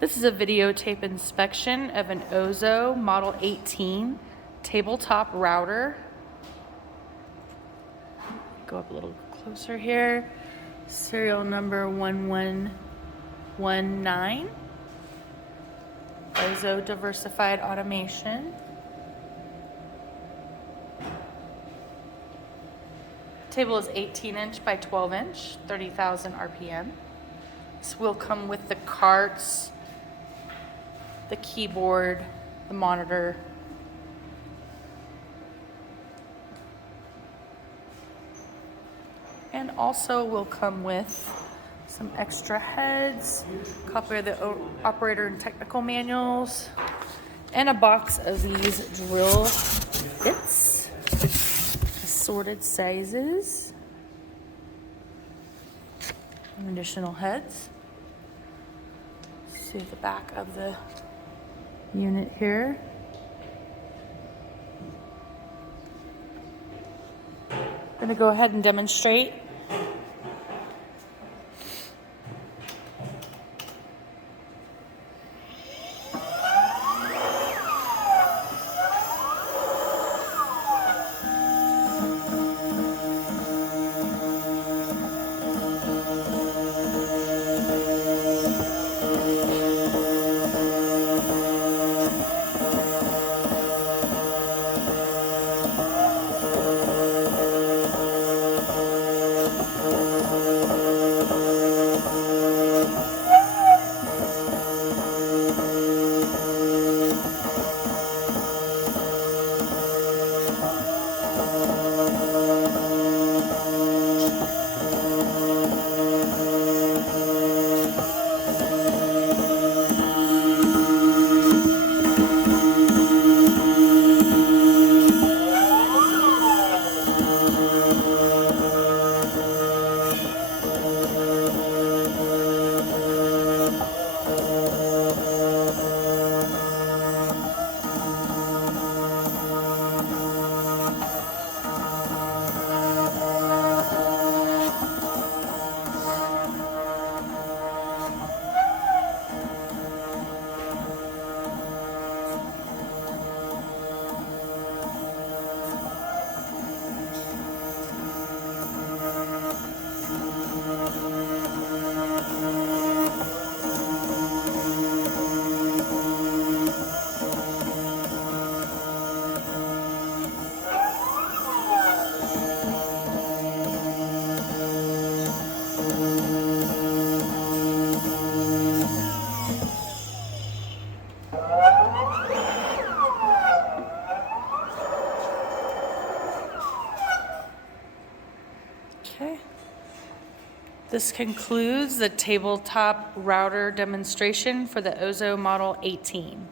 This is a videotape inspection of an Ozo Model 18 tabletop router. Go up a little closer here. Serial number 1119. Ozo Diversified Automation. Table is 18-inch by 12-inch, 30,000 RPM. This will come with the carts, the keyboard, the monitor, and also will come with some extra heads, copy of the operator and technical manuals, and a box of these drill bits, assorted sizes, and additional heads. See the back of the unit here. I'm going to go ahead and demonstrate. Okay. This concludes the tabletop router demonstration for the Ozo Model 18.